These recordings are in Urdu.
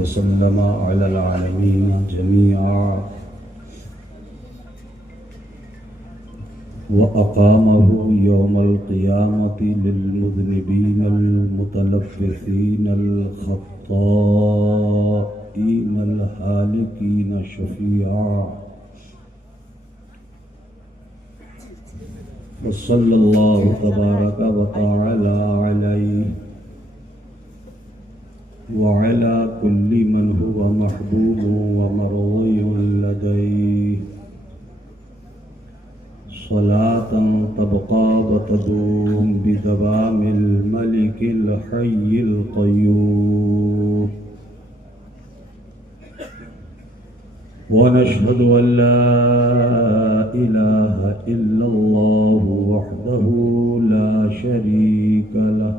وسلم على العالمين جميعا وأقامه يوم القيامة للمذنبين المتلبثين الخطائين الهالكين شفيعا وصلى الله تبارك وتعالى عليه وعلى كل من هو محبوب ومرضي لديه صلاة تبقى وتدوم بدوام الملك الحي القيوم ونشهد أن لا إله إلا الله وحده لا شريك له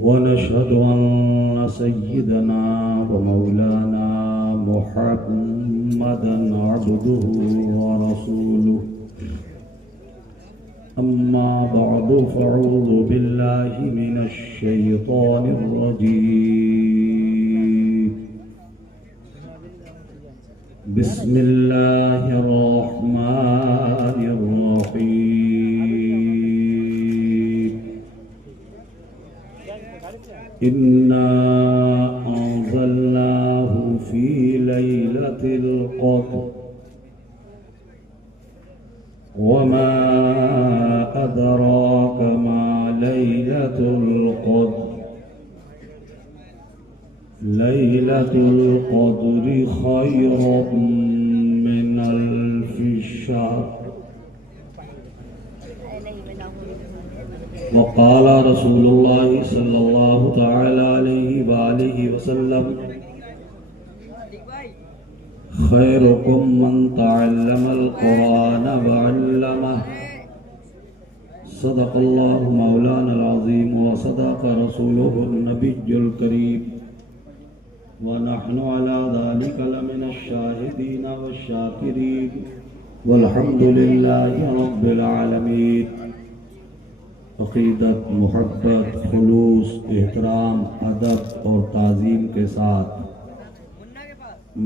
ونشهد أن سيدنا ومولانا محمدا عبده ورسوله أما بعد فأعوذ بالله من الشيطان الرجيم بسم الله الرحمن الرحيم إنا أنزلناه في ليلة القدر وما أدراك ما ليلة القدر ليلة القدر خير من ألف شهر وقال رسول الله صلى الله تعالى عليه وآله وسلم خيركم من تعلم القرآن وعلمه صدق الله مولانا العظيم وصدق رسوله النبي الكريم ونحن على ذلك لمن الشاهدين والشاكرين والحمد لله رب العالمين عقیدت، محبت، خلوص، احترام، ادب اور تعظیم کے ساتھ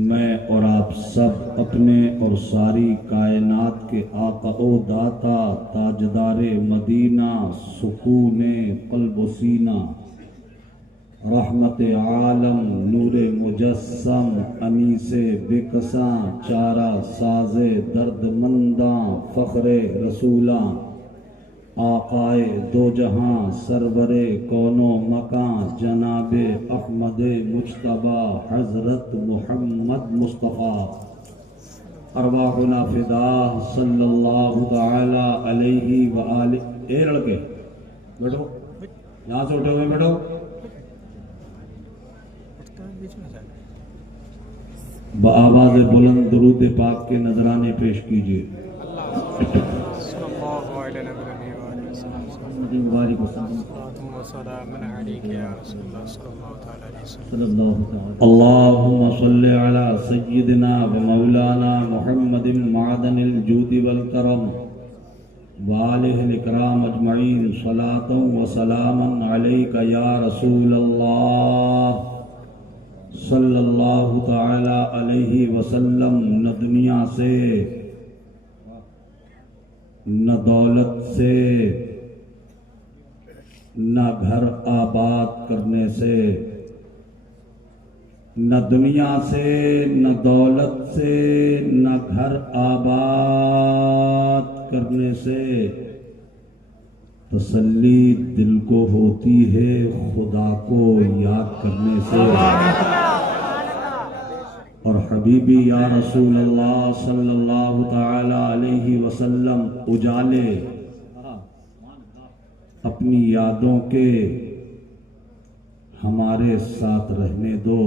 میں اور آپ سب اپنے اور ساری کائنات کے آقا و داتا تاجدار مدینہ سکون قلب و سینہ رحمت عالم نور مجسم انیس بکساں چارہ ساز درد منداں فخر رسولاں آقائے دو جہاں سرور کون و مکان جناب احمد مجتبی حضرت محمد مصطفیٰ ارواحنا فداہ صلی اللہ تعالی علیہ وآلہ. اے لڑکے بیٹھو، یہاں سے اٹھے ہوئے بیٹھو. بآواز بلند درود پاک کے نذرانے پیش کیجئے. اللهم صل على سيدنا ومولانا محمد معدن الجود والكرم وآله الكرام اجمعين صلاة وسلاما عليك يا رسول الله صلی اللہ تعالی علیہ وسلم. نہ دنیا سے نہ دولت سے نہ گھر آباد کرنے سے، نہ دنیا سے نہ دولت سے نہ گھر آباد کرنے سے تسلی دل کو ہوتی ہے خدا کو یاد کرنے سے. اور حبیبی یا رسول اللہ صلی اللہ تعالی علیہ وسلم اجالے اپنی یادوں کے ہمارے ساتھ رہنے دو.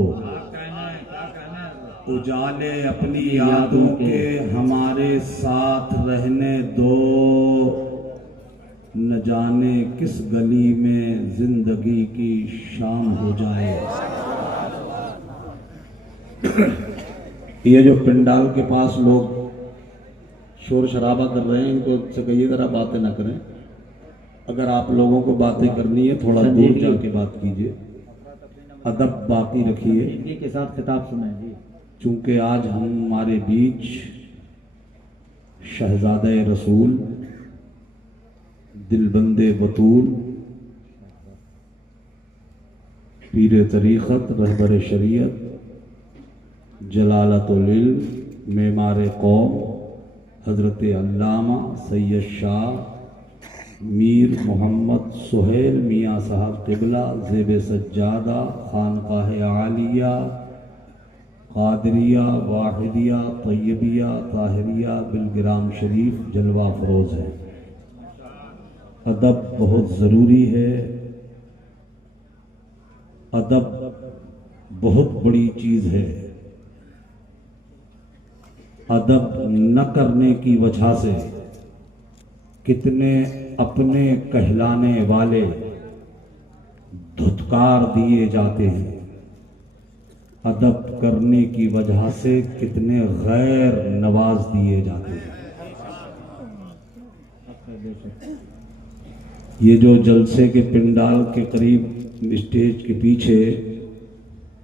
اجالے اپنی یادوں کے ہمارے ساتھ رہنے دو. نہ جانے کس گلی میں زندگی کی شام ہو جائے. یہ جو پنڈال کے پاس لوگ شور شرابہ کر رہے ہیں ان کو سے کہیے ذرا باتیں نہ کریں. اگر آپ لوگوں کو باتیں کرنی ہے تھوڑا دور جا کے بات کیجئے. ادب باقی رکھیے اسی کے ساتھ خطاب سنیں جی. چونکہ آج ہمارے بیچ شہزادہ رسول، دلبند بطول، پیر طریقت، رہبر شریعت، جلالت العلم، معمار قوم، حضرت علامہ سید شاہ میر محمد سہیل میاں صاحب قبلہ زیب سجادہ خانقاہ عالیہ قادریہ واحدیہ طیبیہ طاہریہ بلگرام شریف جلوہ فروز ہے. ادب بہت ضروری ہے، ادب بہت بڑی چیز ہے. ادب نہ کرنے کی وجہ سے کتنے اپنے کہلانے والے دھتکار دیے جاتے ہیں، ادب کرنے کی وجہ سے کتنے غیر نواز دیے جاتے ہیں. یہ جو جلسے کے پنڈال کے قریب اسٹیج کے پیچھے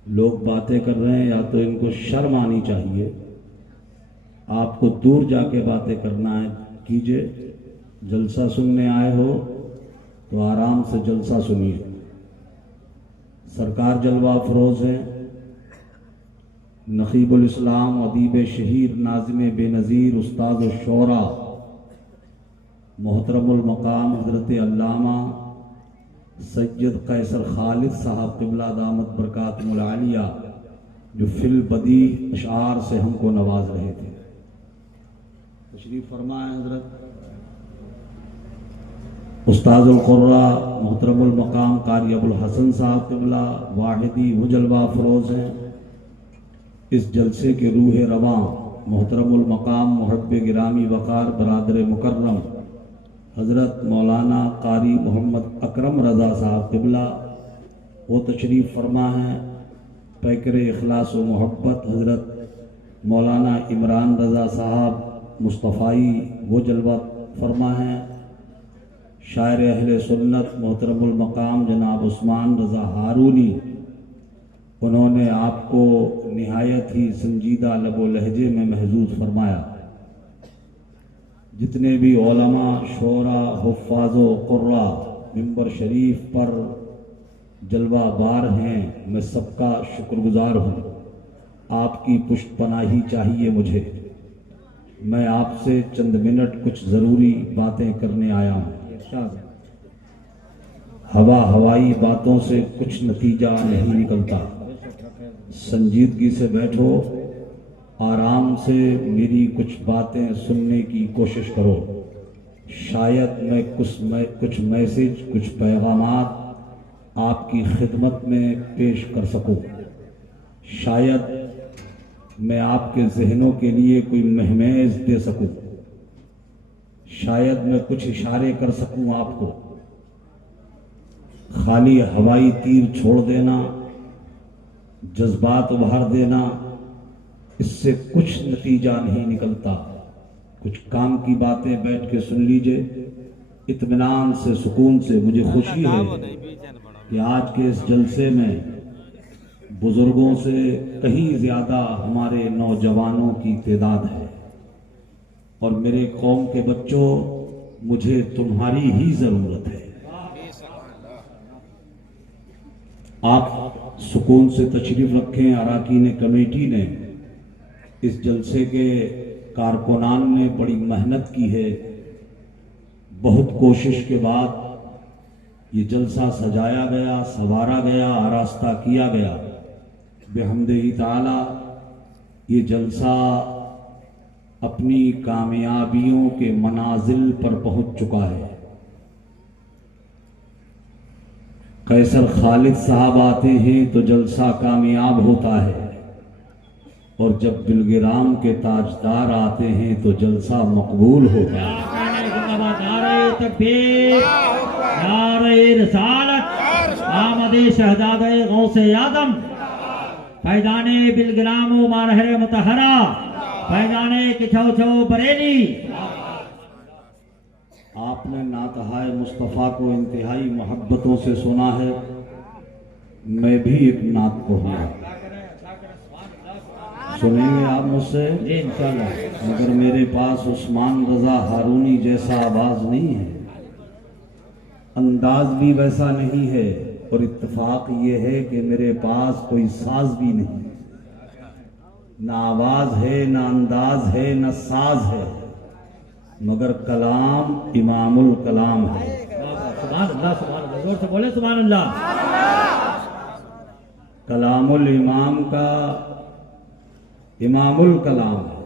لوگ باتیں کر رہے ہیں، یا تو ان کو شرم آنی چاہیے. آپ کو دور جا کے باتیں کرنا ہے کیجئے. جلسہ سننے آئے ہو تو آرام سے جلسہ سنیے. سرکار جلوہ فروز ہیں، نقیب الاسلام، ادیب شہیر، ناظم بے نظیر، استاد الشعراء، محترم المقام حضرت علامہ سید قیصر خالد صاحب قبلہ دامت برکاتہم العالیہ، جو فی البدیع اشعار سے ہم کو نواز رہے تھے. تشریف فرمائیں حضرت. استاد القراء محترم المقام قاری ابو الحسن صاحب قبلہ واحدی وہ جلوہ فروز ہیں. اس جلسے کے روح رواں محترم المقام محب گرامی وقار برادر مکرم حضرت مولانا قاری محمد اکرم رضا صاحب قبلہ وہ تشریف فرما ہیں. پیکر اخلاص و محبت حضرت مولانا عمران رضا صاحب مصطفائی وہ جلوہ فرما ہیں. شاعر اہل سنت محترم المقام جناب عثمان رضا ہارونی، انہوں نے آپ کو نہایت ہی سنجیدہ لب و لہجے میں محظوظ فرمایا. جتنے بھی علماء، شعراء، حفاظ و قراء ممبر شریف پر جلوہ بار ہیں، میں سب کا شکر گزار ہوں. آپ کی پشت پناہی چاہیے مجھے. میں آپ سے چند منٹ کچھ ضروری باتیں کرنے آیا ہوں. ہوائی باتوں سے کچھ نتیجہ نہیں نکلتا. سنجیدگی سے بیٹھو، آرام سے میری کچھ باتیں سننے کی کوشش کرو. شاید میں کچھ میسج، کچھ پیغامات آپ کی خدمت میں پیش کر سکوں. شاید میں آپ کے ذہنوں کے لیے کوئی مہمیز دے سکوں. شاید میں کچھ اشارے کر سکوں آپ کو. خالی ہوائی تیر چھوڑ دینا، جذبات ابھار دینا، اس سے کچھ نتیجہ نہیں نکلتا. کچھ کام کی باتیں بیٹھ کے سن لیجئے اطمینان سے، سکون سے. مجھے خوشی ہے کہ آج کے اس جلسے میں بزرگوں سے کہیں زیادہ ہمارے نوجوانوں کی تعداد ہے. اور میرے قوم کے بچوں، مجھے تمہاری ہی ضرورت ہے. آپ سکون سے تشریف رکھیں. اراکین کمیٹی نے، اس جلسے کے کارکنان نے بڑی محنت کی ہے. بہت کوشش کے بعد یہ جلسہ سجایا گیا، سنوارا گیا، آراستہ کیا گیا. بحمدہ تعالی یہ جلسہ اپنی کامیابیوں کے منازل پر پہنچ چکا ہے. قیصر خالد صاحب آتے ہیں تو جلسہ کامیاب ہوتا ہے، اور جب بلگرام کے تاجدار آتے ہیں تو جلسہ مقبول ہوتا ہے. نعرہ تکبیر، نعرہ رسالت، آمد شہزادہ غوث اعظم، فیضان بلگرام و مارہر متحرہ، فیضان کچھو بریلی. آپ نے نعتہائے مصطفیٰ کو انتہائی محبتوں سے سنا ہے. میں بھی ایک نعت پڑھوں گا، سنیں گے آپ مجھ سے؟ جی انشاءاللہ۔ مگر میرے پاس عثمان رضا ہارونی جیسا آواز نہیں ہے، انداز بھی ویسا نہیں ہے، اور اتفاق یہ ہے کہ میرے پاس کوئی ساز بھی نہیں، نہ آواز ہے، نہ انداز ہے، نہ ساز ہے، مگر کلام امام الکلام ہے۔ سبحان اللہ، سبحان اللہ، زور سے بولے سبحان اللہ۔ کلام الامام کا امام الکلام ہے۔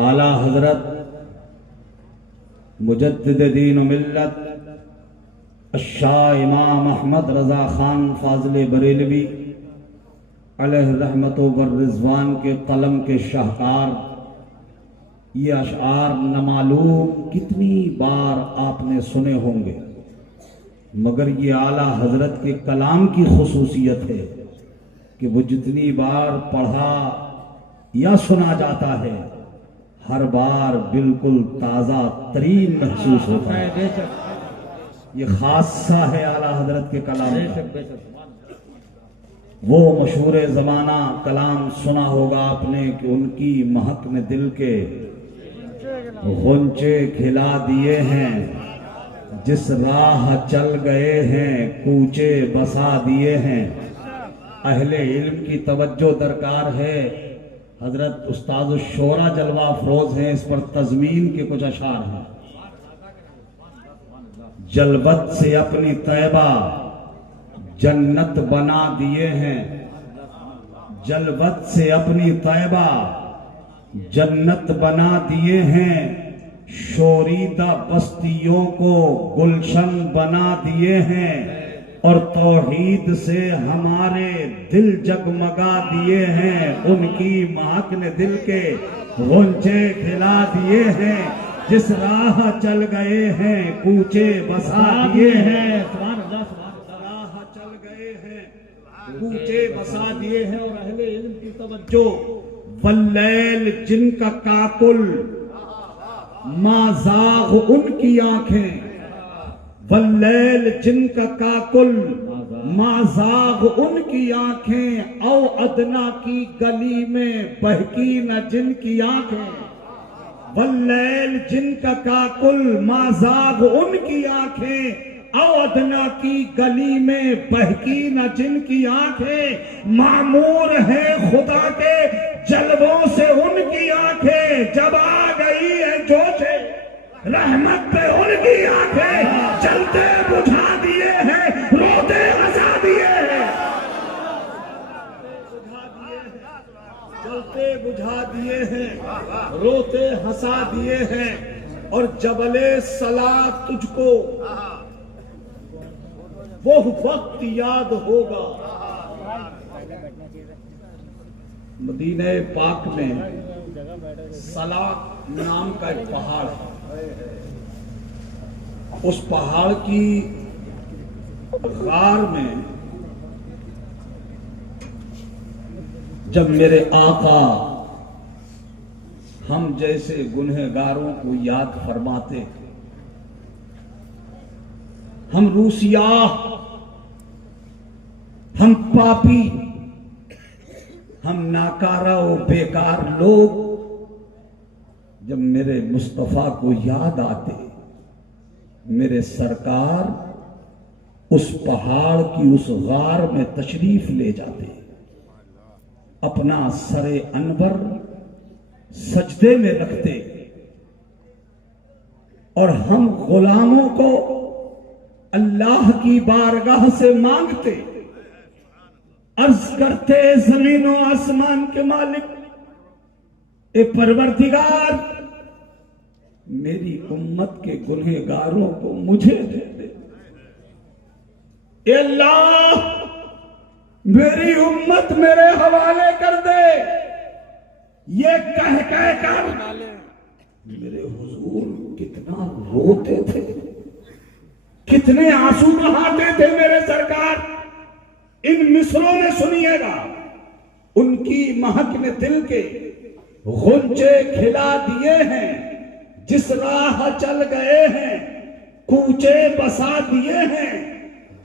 اعلیٰ حضرت مجدد دین و ملت الشاہ امام احمد رضا خان فاضل بریلوی علیہ رحمت و رضوان کے قلم کے شاہکار، یہ اشعار نامعلوم کتنی بار آپ نے سنے ہوں گے، مگر یہ اعلیٰ حضرت کے کلام کی خصوصیت ہے کہ وہ جتنی بار پڑھا یا سنا جاتا ہے، ہر بار بالکل تازہ ترین محسوس ہوتا ہے۔ بے شک، یہ خاصہ ہے اعلیٰ حضرت کے کلام بے کا۔ شک، بے شک۔ وہ مشہور زمانہ کلام سنا ہوگا آپ نے کہ ان کی مہک نے دل کے غنچے کھلا دیے ہیں، جس راہ چل گئے ہیں کوچے بسا دیے ہیں۔ اہل علم کی توجہ درکار ہے۔ حضرت استاد الشورا جلوہ افروز ہیں، اس پر تضمین کے کچھ اشعار ہیں۔ جلوت سے اپنی طیبہ جنت بنا دیے ہیں، جلوت سے اپنی طیبہ جنت بنا دیے ہیں، شوریدہ بستیوں کو گلشن بنا دیے ہیں، اور توحید سے ہمارے دل جگمگا دیے ہیں۔ ان کی مہک نے دل کے غنچے کھلا دیے ہیں، جس راہ چل گئے ہیں کوچے بسا دیے ہیں۔ سبحان اللہ، سبحان اللہ۔ راہ چل گئے ہیں کوچے بسا دیے ہیں۔ اور اہل علم کی توجہ، واللیل جن کا کاکل ما زاغ ان کی آنکھیں، واللیل جن کا کاکل ما زاغ ان کی آنکھیں، او ادنا کی گلی میں بہکی نہ جن کی آنکھیں، واللیل جن کا کاکل ما زاغ ان کی آنکھیں، او ادنا کی گلی میں بہکی نہ جن کی آنکھیں، معمور ہے خدا کے جلووں سے ان کی آنکھیں، جب آ گئی ہے جوشے رحمت پہ ان کی آنکھیں، چلتے بجھا دیے ہیں روتے ہنسا دیے ہیں، چلتے بجھا دیے ہیں روتے ہنسا دیے ہیں۔ اور جبل صلاح تجھ کو وہ وقت یاد ہوگا۔ مدینہ پاک میں صلاح نام کا ایک پہاڑ ہے، اس پہاڑ کی غار میں جب میرے آقا ہم جیسے گنہگاروں کو یاد فرماتے، ہم روسیاہ، ہم پاپی، ہم ناکارہ و بیکار لوگ جب میرے مصطفیٰ کو یاد آتے، میرے سرکار اس پہاڑ کی اس غار میں تشریف لے جاتے، اپنا سر انور سجدے میں رکھتے، اور ہم غلاموں کو اللہ کی بارگاہ سے مانگتے، عرض کرتے زمین و آسمان کے مالک، اے پروردگار میری امت کے گنہگاروں کو مجھے دے دے، اے اللہ میری امت میرے حوالے کر دے۔ یہ کہہ کر میرے حضور کتنا روتے تھے، کتنے آنسو بہاتے تھے میرے سرکار۔ ان مصروں میں سنیے گا، ان کی مہک نے دل کے غنچے کھلا دیے ہیں، جس راہ چل گئے ہیں کوچے بسا دیے ہیں،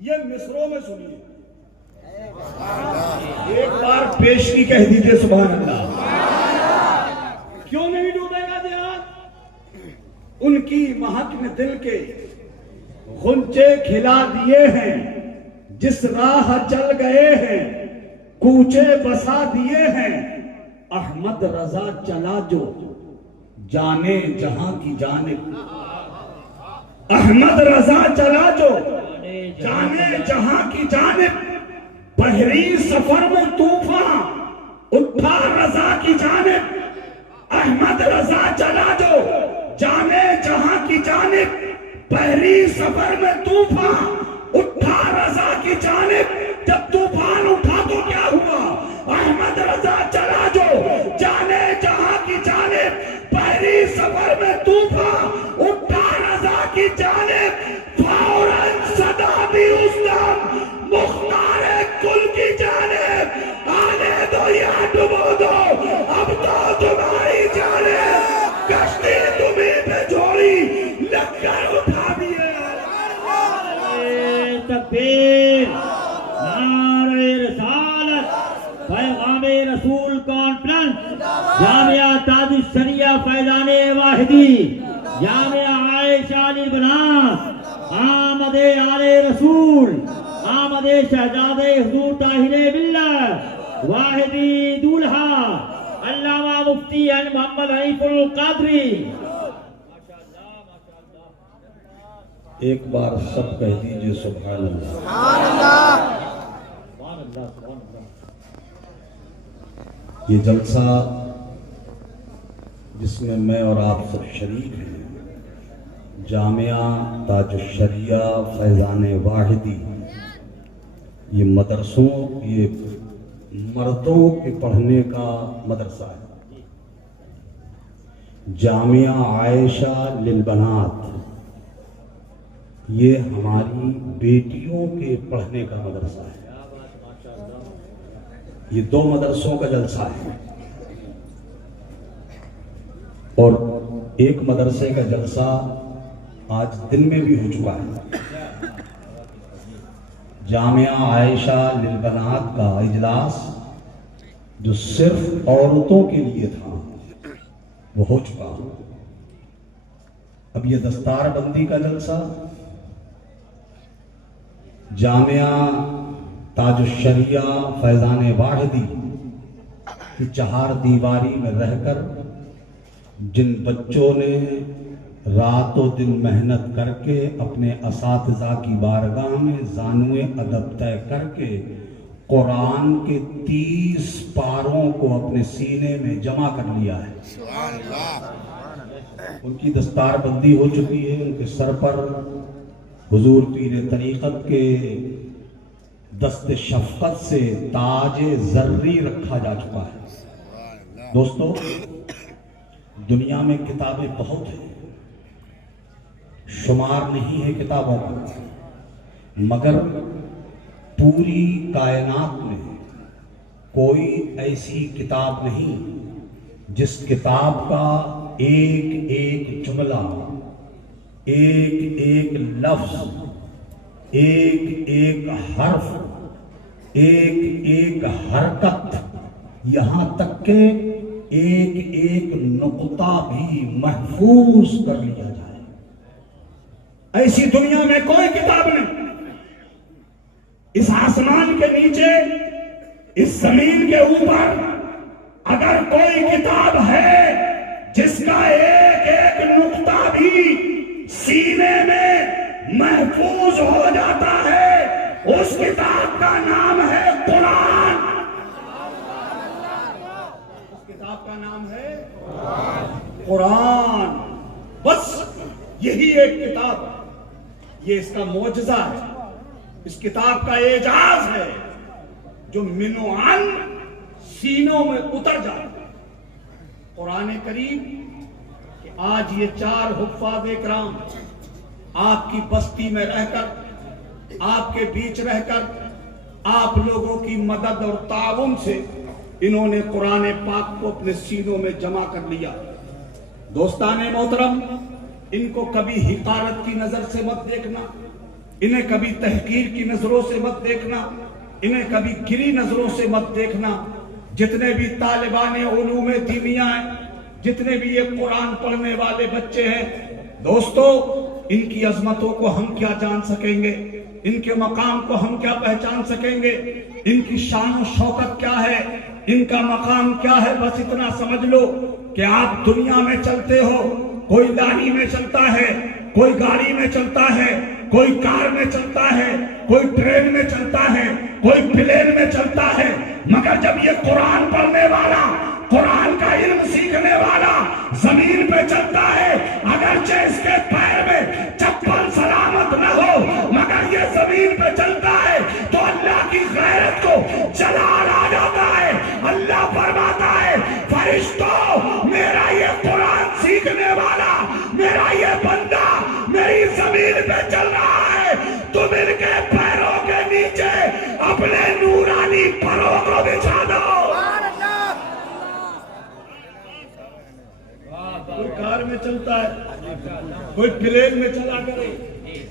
یہ مصروں میں سنیے، ایک بار پیشگی کہہ دیجئے سبحان اللہ۔ کیوں نہیں ڈوبے گا دیہات؟ ان کی مہک نے دل کے غنچے کھلا دیے ہیں، جس راہ چل گئے ہیں کوچے بسا دیے ہیں۔ احمد رضا چلا جو جانے جہاں کی جانب، احمد رضا چلا جو جانے جہاں کی جانب، بحری سفر میں طوفان اٹھا رضا کی جانب۔ احمد رضا چلا جو جانے جہاں کی جانب، بحری سفر میں طوفان اٹھا رضا کی جانب۔ جب طوفان اٹھا تو کیا ہوا؟ احمد رضا چلا جو جانے جہاں کی جانب، بحری سفر میں طوفان اٹھا رضا کی جانب۔ فوراً صدا دی اس دم مختار کل کی جانب، آنے دو یا ڈبو دو اب تو تمہاری جانب، کشتی تمہیں پہ جوڑی لگ کر اٹھا دیے۔ تکبیر، نعرہ رسالت، پیغام رسول کانفرنس، جامعہ تاج الشریعہ فیضان واحدی، جامعہ عائشہ للبنات، آمد آل رسول، آمد شہزادہ حضور طاہر ملت واحدی دولہا علامہ مفتی محمد حنیف القادری۔ ایک بار سب کہہ دیجئے سبحان اللہ۔ سبحان اللہ، سبحان اللہ۔ یہ جلسہ جس میں میں اور آپ سب شریک ہیں، جامعہ تاج الشریعہ فیضان واحدی، یہ مدرسوں، یہ مردوں کے پڑھنے کا مدرسہ ہے۔ جامعہ عائشہ للبنات، یہ ہماری بیٹیوں کے پڑھنے کا مدرسہ ہے۔ یہ دو مدرسوں کا جلسہ ہے، اور ایک مدرسے کا جلسہ آج دن میں بھی ہو چکا ہے۔ جامعہ عائشہ للبنات کا اجلاس جو صرف عورتوں کے لیے تھا وہ ہو چکا۔ اب یہ دستار بندی کا جلسہ جامعہ تاج الشریعہ فیضان واحدی کی چہار دیواری میں رہ کر جن بچوں نے رات و دن محنت کر کے اپنے اساتذہ کی بارگاہ میں زانوئے ادب طے کر کے قرآن کے 30 پاروں کو اپنے سینے میں جمع کر لیا ہے، ان کی دستار بندی ہو چکی ہے۔ ان کے سر پر حضور پیر طریقت کے دست شفقت سے تاج زرری رکھا جا چکا ہے۔ دوستو، دنیا میں کتابیں بہت ہیں، شمار نہیں ہے کتابوں کا، مگر پوری کائنات میں کوئی ایسی کتاب نہیں جس کتاب کا ایک ایک جملہ، ایک ایک لفظ، ایک ایک حرف، ایک ایک حرکت، یہاں تک کہ ایک ایک نقطہ بھی محفوظ کر لیا جائے۔ ایسی دنیا میں کوئی کتاب نہیں۔ اس آسمان کے نیچے، اس زمین کے اوپر اگر کوئی کتاب ہے جس کا ایک ایک نقطہ بھی سینے میں محفوظ ہو جاتا ہے، اس کتاب کا نام ہے قرآن۔ اس کتاب کا نام ہے قرآن۔ بس یہی ایک کتاب ہے، یہ اس کا معجزہ ہے، اس کتاب کا اعجاز ہے جو منو عن سینوں میں اتر جاتا ہے۔ قرآن کریم کہ آج یہ 4 حفاظ کرام آپ کی بستی میں رہ کر، آپ کے بیچ رہ کر، آپ لوگوں کی مدد اور تعاون سے انہوں نے قرآن پاک کو اپنے سینوں میں جمع کر لیا۔ دوستان محترم، ان کو کبھی حقارت کی نظر سے مت دیکھنا، انہیں کبھی تحقیر کی نظروں سے مت دیکھنا، انہیں کبھی گری نظروں سے مت دیکھنا۔ جتنے بھی طالبان علوم دینیہ ہیں، جتنے بھی یہ قرآن پڑھنے والے بچے ہیں، دوستو ان کی عظمتوں کو ہم کیا جان سکیں گے؟ ان کے مقام کو ہم کیا پہچان سکیں گے؟ ان کی شان و شوکت کیا ہے؟ ان کا مقام کیا ہے؟ بس اتنا سمجھ لو کہ آپ دنیا میں چلتے ہو، کوئی لاری میں چلتا ہے، کوئی گاڑی میں چلتا ہے، کوئی کار میں چلتا ہے، کوئی ٹرین میں چلتا ہے، کوئی پلین میں چلتا ہے، مگر جب یہ قرآن پڑھنے والا، قرآن کا علم سیکھنے والا زمین پہ چلتا ہے، اگرچہ اس کے پیر میں چپل سلامت نہ ہو، مگر یہ زمین پہ چلتا ہے تو اللہ کی غیرت کو جلال آ جاتا ہے۔ اللہ فرماتا ہے فرشتوں میرا یہ قرآن سیکھنے والا، میرا یہ بندہ میری زمین پہ چل رہا ہے، تم ان کے پیروں کے نیچے اپنے نورانی پروں کو بچھا دو۔ کوئی کار میں چلتا ہے، کوئی پلین میں چلا کرے،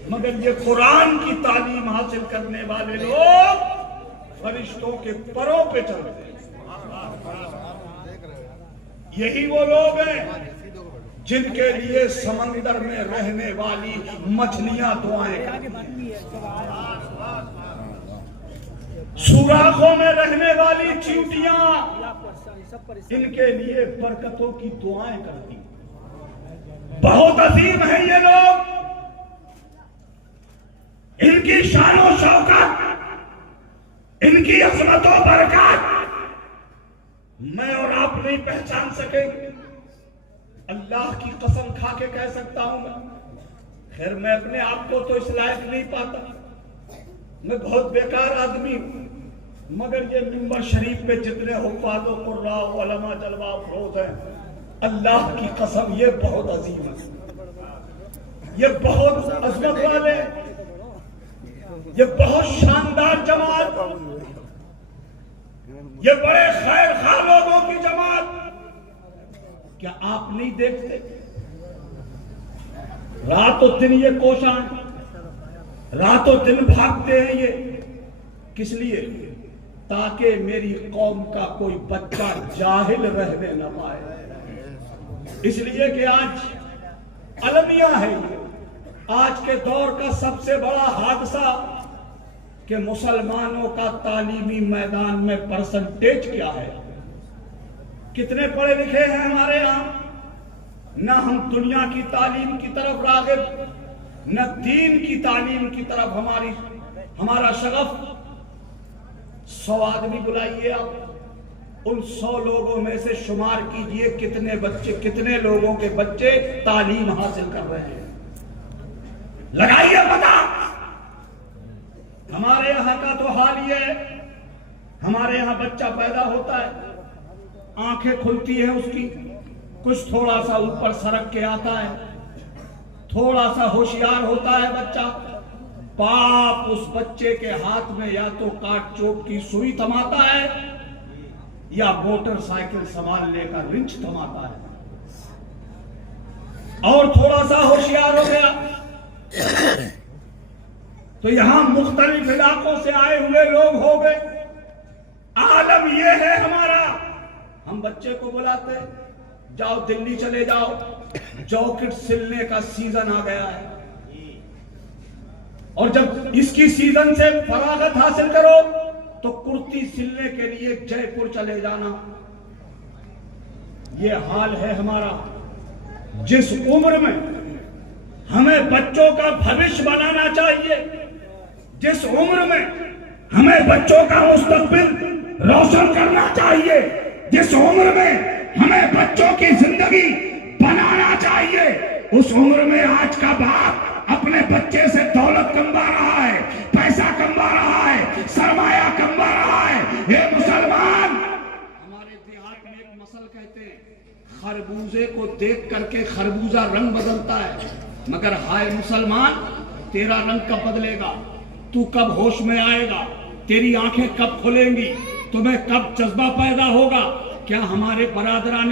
مگر یہ قرآن کی تعلیم حاصل کرنے والے لوگ فرشتوں کے پروں پہ چلتے ہیں۔ یہی وہ لوگ ہیں جن کے لیے سمندر میں رہنے والی مچھلیاں دعائیں کرتی ہیں، سوراخوں میں رہنے والی چیونٹیاں ان کے لیے برکتوں کی دعائیں کرتی ہیں۔ بہت عظیم ہیں یہ لوگ، ان کی شان و شوکت، ان کی عظمت و برکات میں اور آپ نہیں پہچان سکیں گے۔ اللہ کی قسم کھا کے کہہ سکتا ہوں میں، خیر میں اپنے آپ کو تو اس لائق نہیں پاتا، میں بہت بیکار آدمی ہوں، مگر یہ منبر شریف پہ جتنے حفاظ و قراء علماء جلوہ افروز ہیں، اللہ کی قسم یہ بہت عظیم ہے، یہ بہت عظمت والے، یہ بہت شاندار جماعت، یہ بڑے خیر خواہ لوگوں کی جماعت۔ کیا آپ نہیں دیکھتے رات و دن یہ کوشاں، رات و دن بھاگتے ہیں یہ کس لیے؟ تاکہ میری قوم کا کوئی بچہ جاہل رہنے نہ پائے۔ اس لیے کہ آج المیہ ہے، آج کے دور کا سب سے بڑا حادثہ کہ مسلمانوں کا تعلیمی میدان میں پرسنٹیج کیا ہے۔ کتنے پڑھے لکھے ہیں ہمارے یہاں، نہ ہم دنیا کی تعلیم کی طرف راغب، نہ دین کی تعلیم کی طرف ہمارا شغف۔ 100 آدمی بلائیے آپ، ان 100 لوگوں میں سے شمار کیجئے کتنے لوگوں کے بچے تعلیم حاصل کر رہے ہیں، لگائیے پتہ۔ ہمارے یہاں کا تو حال یہ ہے، ہمارے یہاں بچہ پیدا ہوتا ہے، آنکھیں کھلتی ہیں اس کی، کچھ تھوڑا سا اوپر سرک کے آتا ہے، تھوڑا سا ہوشیار ہوتا ہے بچہ، باپ اس بچے کے ہاتھ میں یا تو کاٹ چوک کی سوئی تھماتا ہے یا موٹر سائیکل سامان لے کر رنچ تھماتا ہے، اور تھوڑا سا ہوشیار ہو گیا تو یہاں مختلف علاقوں سے آئے ہوئے لوگ ہو گئے۔ عالم یہ ہے ہمارا، ہم بچے کو بلاتے جاؤ دلی چلے جاؤ، جاکٹ سلنے کا سیزن آ گیا ہے، اور جب اس کی سیزن سے فراغت حاصل کرو تو کرتی سلنے کے لیے جے پور چلے جانا۔ یہ حال ہے ہمارا۔ جس عمر میں ہمیں بچوں کا بھوش بنانا چاہیے، جس عمر میں ہمیں بچوں کا مستقبل روشن کرنا چاہیے، جس عمر میں ہمیں بچوں کی زندگی بنانا چاہیے، اس عمر میں آج کا باپ اپنے بچے سے دولت کموا رہا ہے، پیسہ کموا رہا ہے، سرمایہ کموا رہا ہے۔ اے مسلمان، ہمارے دیہات میں ایک مثل کہتے ہیں، خربوزے کو دیکھ کر کے خربوزہ رنگ بدلتا ہے، مگر ہائے مسلمان تیرا رنگ کب بدلے گا؟ تو کب ہوش میں آئے گا؟ تیری آنکھیں کب کھلیں گی؟ تمہیں کب جذبہ پیدا ہوگا؟ کیا ہمارے برادران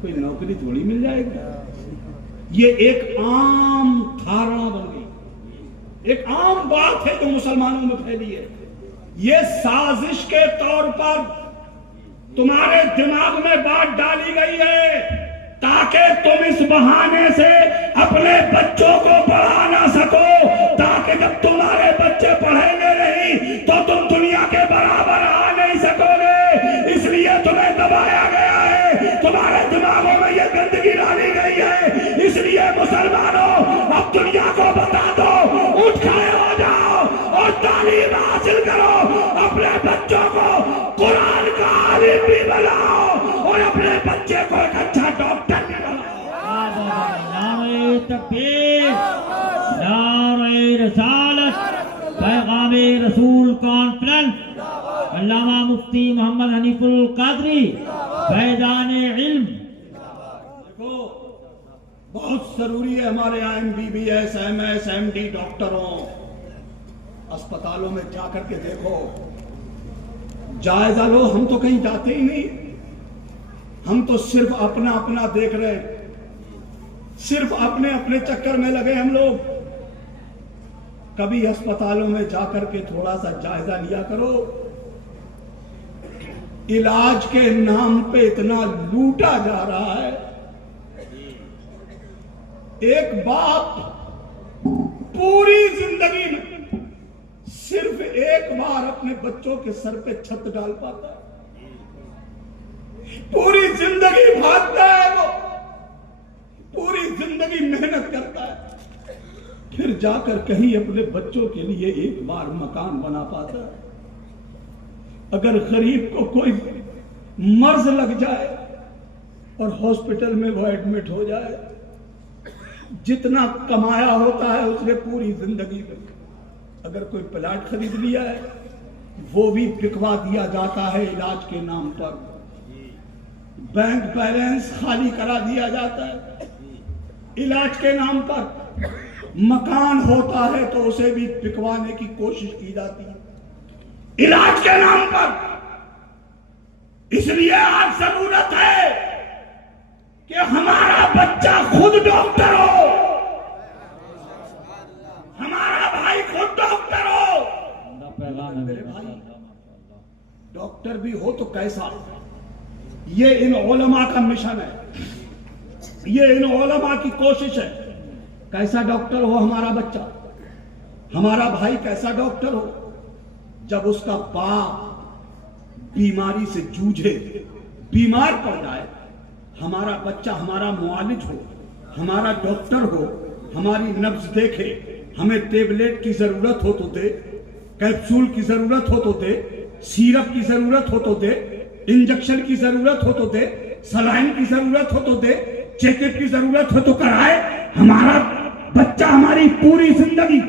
کوئی نوکری تھوڑی مل جائے گی. یہ ایک عام دھارنا بن گئی, ایک عام بات ہے جو مسلمانوں میں پھیلی ہے. یہ سازش کے طور پر تمہارے دماغ میں بات ڈالی گئی ہے تاکہ تم اس بہانے سے اپنے بچوں کو پڑھا نہ سکو, تاکہ جب تمہارے بچے پڑھیں گے نہیں تو تم دنیا کے برابر آ نہیں سکو گے. اس لیے تمہیں دبایا گیا ہے, تمہارے دماغوں میں یہ گندگی ڈالی گئی ہے. اس لیے مسلمانوں اب دنیا کو بتا دو, اٹھ کھڑے ہو جاؤ اور تعلیم حاصل کرو, اپنے بچوں کو قرآن کا عالم بھی بناؤ اور اپنے بچے کو ایک اچھا ڈاکٹر بھی بناؤ. نعرہ تکبیر, نعرہ رسالت, پیغام رسول کانفرنس, علامہ مفتی محمد حنیف القادری, فیضان علم. دیکھو بہت ضروری ہے ہمارے یہاں MBBS, MS, MD ڈاکٹروں اسپتالوں میں جا کر کے دیکھو, جائزہ لو. ہم تو کہیں جاتے ہی نہیں, ہم تو صرف اپنا اپنا دیکھ رہے, صرف اپنے اپنے چکر میں لگے ہم لوگ. کبھی اسپتالوں میں جا کر کے تھوڑا سا جائزہ لیا کرو. علاج کے نام پہ اتنا لوٹا جا رہا ہے. ایک باپ پوری زندگی میں صرف ایک بار اپنے بچوں کے سر پہ چھت ڈال پاتا ہے. پوری زندگی بھاگتا ہے, وہ پوری زندگی محنت کرتا ہے, پھر جا کر کہیں اپنے بچوں کے لیے ایک بار مکان بنا پاتا ہے. اگر غریب کو کوئی مرض لگ جائے اور ہاسپٹل میں وہ ایڈمٹ ہو جائے, جتنا کمایا ہوتا ہے اس نے پوری زندگی میں, اگر کوئی پلاٹ خرید لیا ہے وہ بھی بکوا دیا جاتا ہے علاج کے نام پر. بینک بیلنس خالی کرا دیا جاتا ہے علاج کے نام پر. مکان ہوتا ہے تو اسے بھی بکوانے کی کوشش کی جاتی ہے علاج کے نام پر. اس لیے آج ضرورت ہے کہ ہمارا بچہ خود ڈاکٹر ہو, ہمارا بھائی خود ڈاکٹر ہو. میرے بھائی ڈاکٹر بھی ہو تو کیسا؟ یہ ان علماء کا مشن ہے, یہ ان علماء کی کوشش ہے. کیسا ڈاکٹر ہو ہمارا بچہ, ہمارا بھائی کیسا ڈاکٹر ہو؟ جب اس کا باپ بیماری سے جوجھے, بیمار پڑ جائے, ہمارا بچہ ہمارا معالج ہو, ہمارا ڈاکٹر ہو, ہماری نبض دیکھے, ہمیں ٹیبلیٹ کی ضرورت ہو تو دے, کیپسول کی ضرورت ہو تو دے, سیرپ کی ضرورت ہو تو دے, انجیکشن کی ضرورت ہو تو دے, سلائن کی ضرورت ہو تو دے, چیک اپ کی ضرورت ہو تو کرائے. ہمارا بچہ ہماری پوری زندگی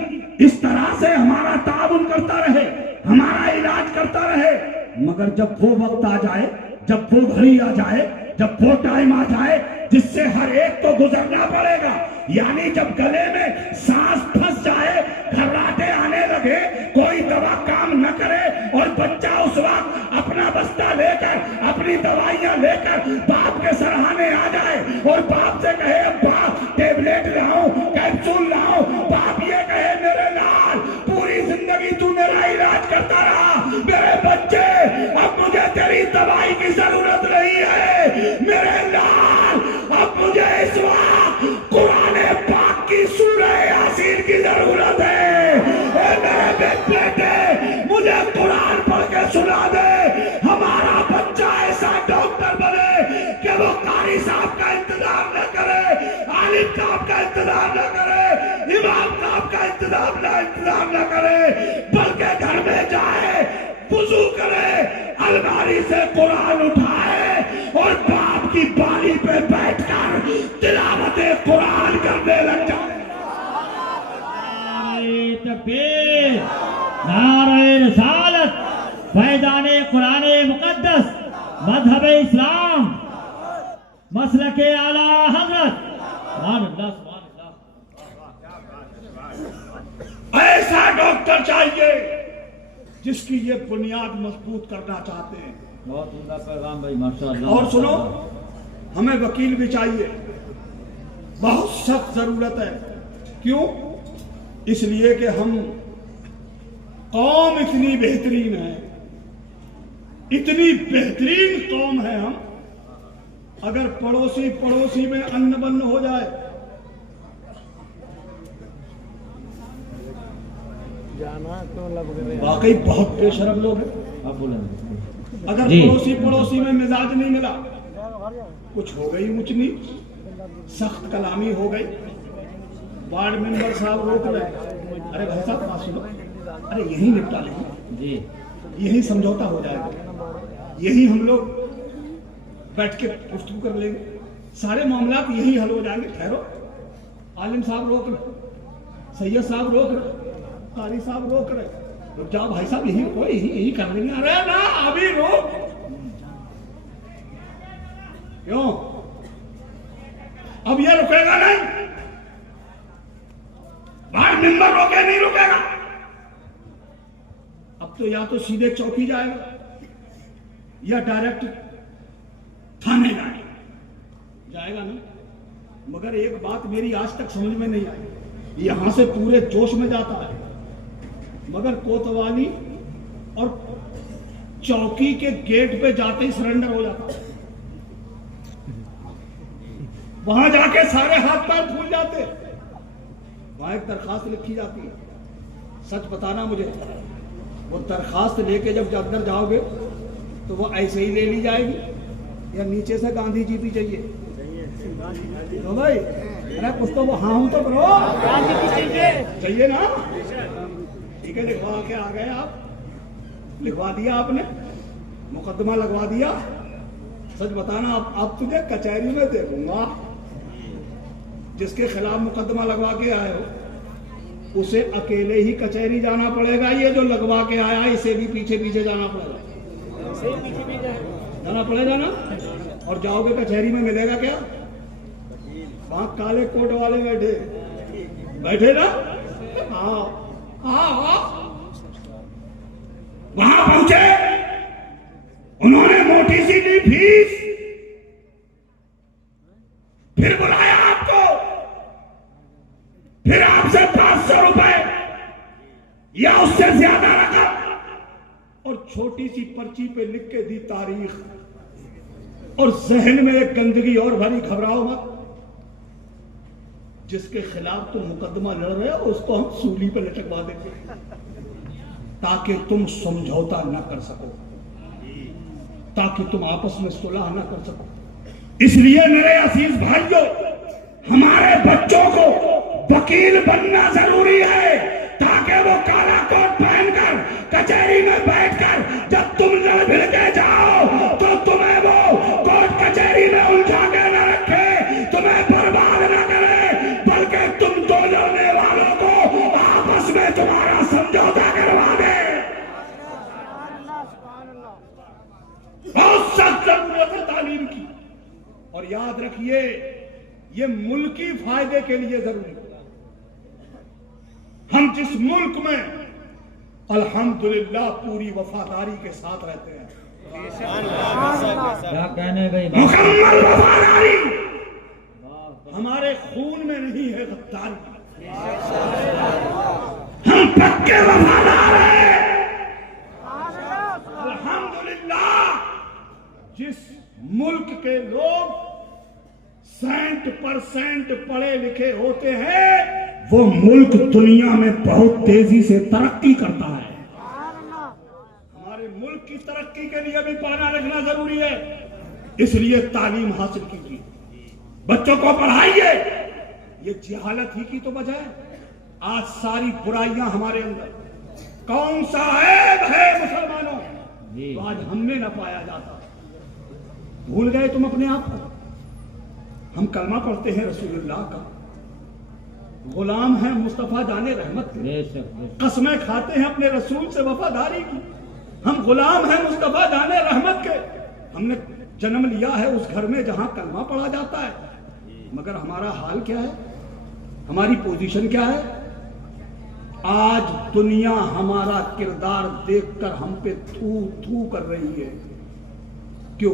اس طرح سے ہمارا تعاون کرتا رہے, ہمارا علاج کرتا رہے. مگر جب وہ وقت آ جائے, جب وہ گھڑی آ جائے, جب وہ ٹائم آ جائے جس سے ہر ایک کو گزرنا پڑے گا, یعنی جب گلے میں سانس پھنس جائے, گھبراہٹیں آنے لگے, کوئی دوا کام نہ کرے اور بچہ اس وقت اپنا بستہ لے کر, اپنی دوائیاں لے کر باپ کے سرہانے آ جائے اور باپ سے کہے ابا ٹیبلیٹ لاؤں, کیپسول لاؤں, باپ یہ کہے میرے لال پوری زندگی تو میرا علاج کرتا رہا, میرے بچے اب مجھے تیری دوائی کی ضرورت نہیں ہے, میرے لال اب مجھے اس وقت قرآن پاک کی سورہ یاسین کی ضرورت ہے, اے میرے بیٹے مجھے قرآن پڑھ کے سنا دے. ہمارا بچہ ایسا ڈاکٹر بنے کہ وہ قاری صاحب کا انتظار نہ کرے, عالم صاحب کا انتظار نہ کرے, امام صاحب کا انتظار نہ کرے, بلکہ گھر میں جائے, وضو کرے, الماری سے قرآن اٹھائے اور باپ کی بالی پہ بیٹھ کر تلاوت قرآن کرنے لگ جائے. نعرہ تکبیر, نعرہ رسالت, فیضان قرآن مقدس, مذہب اسلام, مسلک اعلیٰ حضرت. سبحان اللہ, سبحان اللہ. ایسا ڈاکٹر چاہیے جس کی یہ بنیاد مضبوط کرنا چاہتے ہیں. بہت عمدہ پیغام بھائی, ماشاء اللہ. اور سنو, ہمیں وکیل بھی چاہیے، بہت سخت ضرورت ہے. کیوں؟ اس لیے کہ ہم قوم اتنی بہترین ہے، اتنی بہترین قوم ہے ہم. اگر پڑوسی میں ان بن ہو جائے، واقعی بہت بے شرم لوگ ہیں. آپ بولیں. اگر جی. پڑوسی میں مزاج نہیں ملا، کچھ ہو گئی اونچ نیچ، سخت کلامی ہو گئی، وارڈ ممبر صاحب روک رہے، ارے بھائی صاحب بات سنو، ارے یہی نپٹا لیں گے، جی یہی سمجھوتا ہو جائے گا، یہی ہم لوگ بیٹھ کے گفتگو کر لیں گے، سارے معاملات یہی حل ہو جائیں گے. ٹھہرو، عالم صاحب روک رہے، سید صاحب روک رہے، قاری صاحب روک رہے، رک جاؤ بھائی صاحب، یہی رکو، یہی کر لیں گے. ارے نا ابھی روک، کیوں اب یہ رکے گا نہیں؟ وارڈ ممبر روکے نہیں رکے گا. اب تو یا تو سیدھے چوکی جائے گا یا ڈائریکٹ تھانے جائے گا نا. مگر ایک بات میری آج تک سمجھ میں نہیں آئی، یہاں سے پورے جوش میں جاتا ہے، مگر کوتوالی اور چوکی کے گیٹ پہ جاتے ہی سرنڈر ہو جاتا ہے. وہاں جا کے سارے ہاتھ پیر پھول جاتے. وہاں ایک درخواست لکھی جاتی ہے، سچ بتانا مجھے، وہ درخواست لے کے جب اندر جاؤ گے تو وہ ایسے ہی لے لی جائے گی یا نیچے سے گاندھی جی بھی چاہیے؟ تو بھائی ارے کچھ تو وہ ہاں ہوں تو کرو، چاہیے نا؟ ٹھیک ہے، لکھوا کے آ گئے آپ، لکھوا دیا آپ نے، مقدمہ لگوا دیا. سچ بتانا، اب تجھے کچہری میں دیکھوں گا. جس کے خلاف مقدمہ لگوا کے آئے ہو اسے اکیلے ہی کچہری جانا پڑے گا. یہ جو لگوا کے آیا اسے بھی پیچھے پیچھے جانا پڑے گا، جانا پڑے گا نا. اور جاؤ گے کچہری میں ملے گا کیا؟ وہاں کالے کوٹ والے بیٹھے نا. ہاں ہاں، وہاں پہنچے، انہوں نے موٹی سی لی فیس، پھر بلایا آپ کو، پھر آپ سے 500 روپے یا اس سے زیادہ رقم، اور چھوٹی سی پرچی پہ لکھ کے دی تاریخ، اور ذہن میں ایک گندگی اور بھری، گھبراؤ مت، جس کے خلاف تم مقدمہ لڑ رہے ہو اس کو ہم سولی پہ لٹکوا دیں گے تاکہ تم سمجھوتا نہ کر سکو، تاکہ تم آپس میں صلح نہ کر سکو. اس لیے میرے عزیز بھائیوں، ہمارے بچوں کو وکیل بننا ضروری ہے تاکہ وہ کالا کوٹ پہن کر کچہری میں بیٹھ کر جب تم لڑ بھڑ کے جاؤ تو تمہیں وہ کوٹ کچہری میں الجھا کے نہ رکھے، تمہیں برباد نہ کرے، بلکہ تم دو لڑنے والوں کو آپس میں تمہارا سمجھوتا کروا دے. بہت سخت ضرورت ہے تعلیم کی، اور یاد رکھیے یہ ملکی فائدے کے لیے ضروری ہے. ہم جس ملک میں الحمدللہ پوری وفاداری کے ساتھ رہتے ہیں، کیا کہنے بھائی، مکمل وفاداری، ہمارے خون میں نہیں ہے غداری، ہم پکے وفادار ہیں. الحمدللہ جس ملک کے لوگ 100% پڑھے لکھے ہوتے ہیں وہ ملک دنیا میں بہت تیزی سے ترقی کرتا ہے. ہمارے ملک کی ترقی کے لیے بھی پڑھنا لکھنا ضروری ہے، اس لیے تعلیم حاصل کیجیے، بچوں کو پڑھائیے. یہ جہالت ہی کی تو وجہ ہے آج ساری برائیاں ہمارے اندر. کون سا عیب ہے مسلمانوں تو آج ہم نے نہ پایا جاتا؟ بھول گئے تم اپنے آپ کو؟ ہم کلمہ پڑھتے ہیں رسول اللہ کا، غلام ہیں مصطفیٰ جان رحمت کے، قسمیں کھاتے ہیں اپنے رسول سے وفاداری کی. ہم غلام ہیں مصطفیٰ جان رحمت کے، ہم نے جنم لیا ہے اس گھر میں جہاں کلمہ پڑھا جاتا ہے، مگر ہمارا حال کیا ہے، ہماری پوزیشن کیا ہے؟ آج دنیا ہمارا کردار دیکھ کر ہم پہ تھو تھو کر رہی ہے. کیوں؟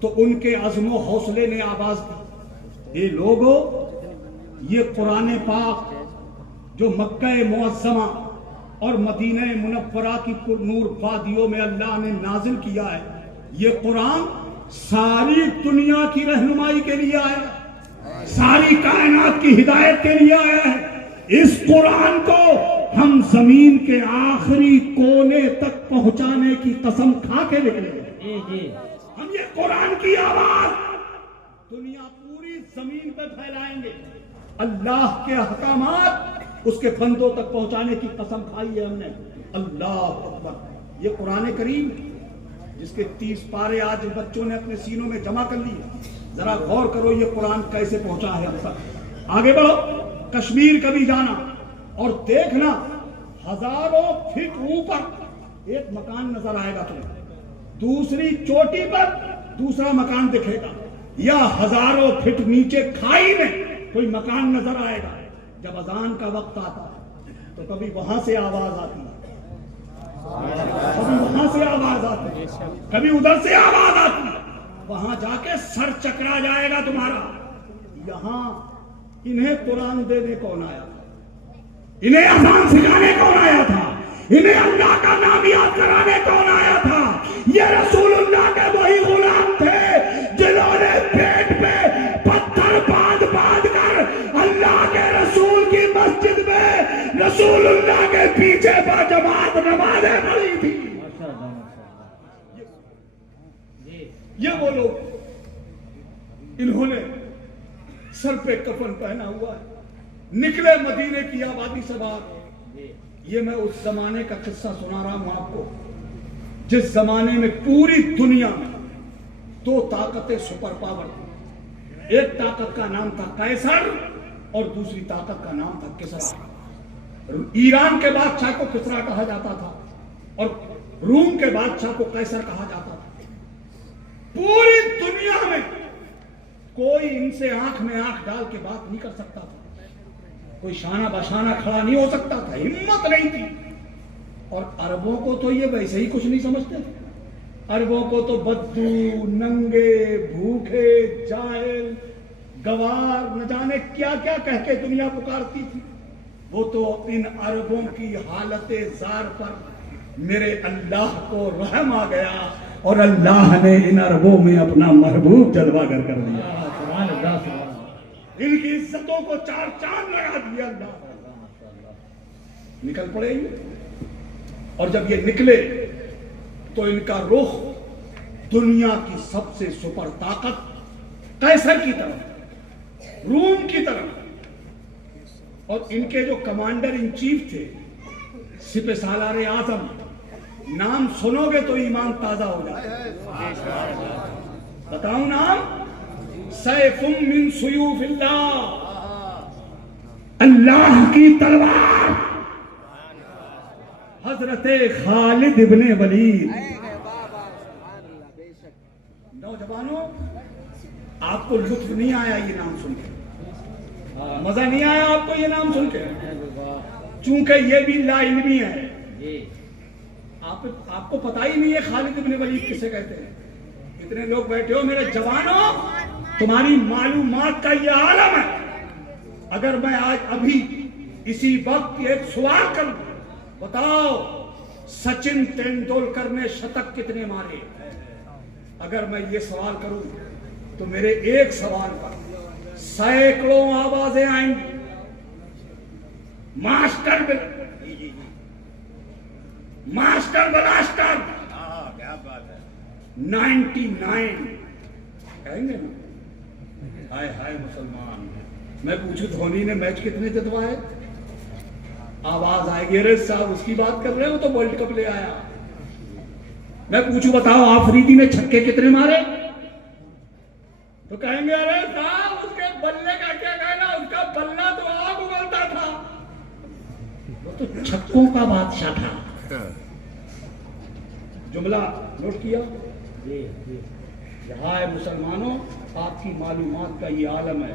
تو ان کے عزم و حوصلے نے آواز دی، اے لوگو، یہ قرآن پاک جو مکہ معظمہ اور مدینہ منورہ کی پرنور وادیوں میں اللہ نے نازل کیا ہے، یہ قرآن ساری دنیا کی رہنمائی کے لیے آیا ہے، ساری کائنات کی ہدایت کے لیے آیا ہے۔ اس قرآن کو ہم زمین کے آخری کونے تک پہنچانے کی قسم کھا کے نکلے، ہم یہ قرآن کی آواز دنیا پوری زمین پہ پھیلائیں گے، اللہ کے احکامات اس کے بندوں تک پہنچانے کی قسم کھائی ہے ہم نے۔ اللہ اکبر۔ یہ قرآن کریم جس کے 30 پارے آج بچوں نے اپنے سینوں میں جمع کر لیے، ذرا غور کرو یہ قرآن کیسے پہنچا ہے ہم تک۔ آگے بڑھو، کشمیر کبھی جانا اور دیکھنا، ہزاروں فٹ اوپر ایک مکان نظر آئے گا تمہیں، دوسری چوٹی پر دوسرا مکان دکھے گا، یا ہزاروں فٹ نیچے کھائی میں کوئی مکان نظر آئے گا۔ جب اذان کا وقت آتا ہے تو کبھی وہاں سے آواز آتی ہے، کبھی وہاں سے آواز آتی ہے، کبھی ادھر سے آواز آتی ہے، وہاں جا کے سر چکرا جائے گا تمہارا۔ یہاں انہیں قرآن دینے کون آیا تھا؟ انہیں اذان سکھانے کون آیا تھا؟ انہیں اللہ کا نام یاد کرانے کون آیا تھا؟ یہ رسول اللہ کے وہی غلام تھے جنہوں نے پیٹ پہ پتھر باندھ باندھ کر اللہ کے رسول کی مسجد میں رسول اللہ کے پیچھے باجماعت نمازیں پڑھی تھی۔ یہ وہ لوگ، انہوں نے سر پہ کفن پہنا ہوا ہے، نکلے مدینے کی آبادی سے باہر۔ یہ میں اس زمانے کا قصہ سنا رہا ہوں آپ کو جس زمانے میں پوری دنیا میں 2 طاقتیں سپر پاور تھی۔ ایک طاقت کا نام تھا قیصر اور دوسری طاقت کا نام تھا کسرا۔ ایران کے بادشاہ کو کسرا کہا جاتا تھا اور روم کے بادشاہ کو قیصر کہا جاتا تھا۔ پوری دنیا میں کوئی ان سے آنکھ میں آنکھ ڈال کے بات نہیں کر سکتا تھا، کوئی شانہ بشانہ کھڑا نہیں ہو سکتا تھا، ہمت نہیں تھی۔ اور عربوں کو تو یہ ویسے ہی کچھ نہیں سمجھتے تھے، عربوں کو تو بدو، ننگے، بھوکے، جاہل، گوار، نہ جانے کیا کیا کہہ کے دنیا پکارتی تھی۔ وہ تو ان عربوں کی حالت زار پر میرے اللہ کو رحم آ گیا اور اللہ نے ان عربوں میں اپنا محبوب جلوہ گر کر دیا، ان کی عزتوں کو 4 چاند لگا دیا اللہ۔ نکل پڑے اور جب یہ نکلے تو ان کا رخ دنیا کی سب سے سپر طاقت قیصر کی طرف، روم کی طرف، اور ان کے جو کمانڈر ان چیف تھے سپہ سالار اعظم، نام سنو گے تو ایمان تازہ ہو جائے۔ بتاؤں نام؟ سیف من سیوف اللہ، اللہ کی تلوار، حضرت خالد ابن ولید۔ نوجوانوں، آپ کو لطف نہیں آیا یہ نام سن کے؟ مزہ نہیں آیا آپ کو یہ نام سن کے؟ چونکہ یہ بھی لا علمی ہے، آپ کو پتہ ہی نہیں ہے خالد ابن ولید کسے کہتے ہیں۔ اتنے لوگ بیٹھے ہو میرے جوانوں، تمہاری معلومات کا یہ عالم ہے۔ اگر میں آج ابھی اسی وقت ایک سوال کروں، بتاؤ سچن تینڈولکر نے شتک کتنے مارے؟ اگر میں یہ سوال کروں تو میرے ایک سوال پر سینکڑوں آوازیں آئیں گی۔ ماسٹر بلاسٹر 99 کہیں گے نا؟ ہائے ہائے مسلمان۔ میں پوچھوں دھونی نے میچ کتنے جتوائے؟ آواز آئے گی ارے صاحب اس کی بات کر رہے ہو تو ورلڈ کپ لے آیا۔ میں پوچھوں بتاؤ آفریدی نے چھکے کتنے مارے؟ تو کہیں گے ارے صاحب اس کے بلے کا کیا کہنا، اس کا بلہ تو آگ اگلتا تھا، وہ تو چھکوں کا بادشاہ تھا۔ جملہ نوٹ کیا؟ ہائے مسلمانوں، آپ کی معلومات کا یہ عالم ہے۔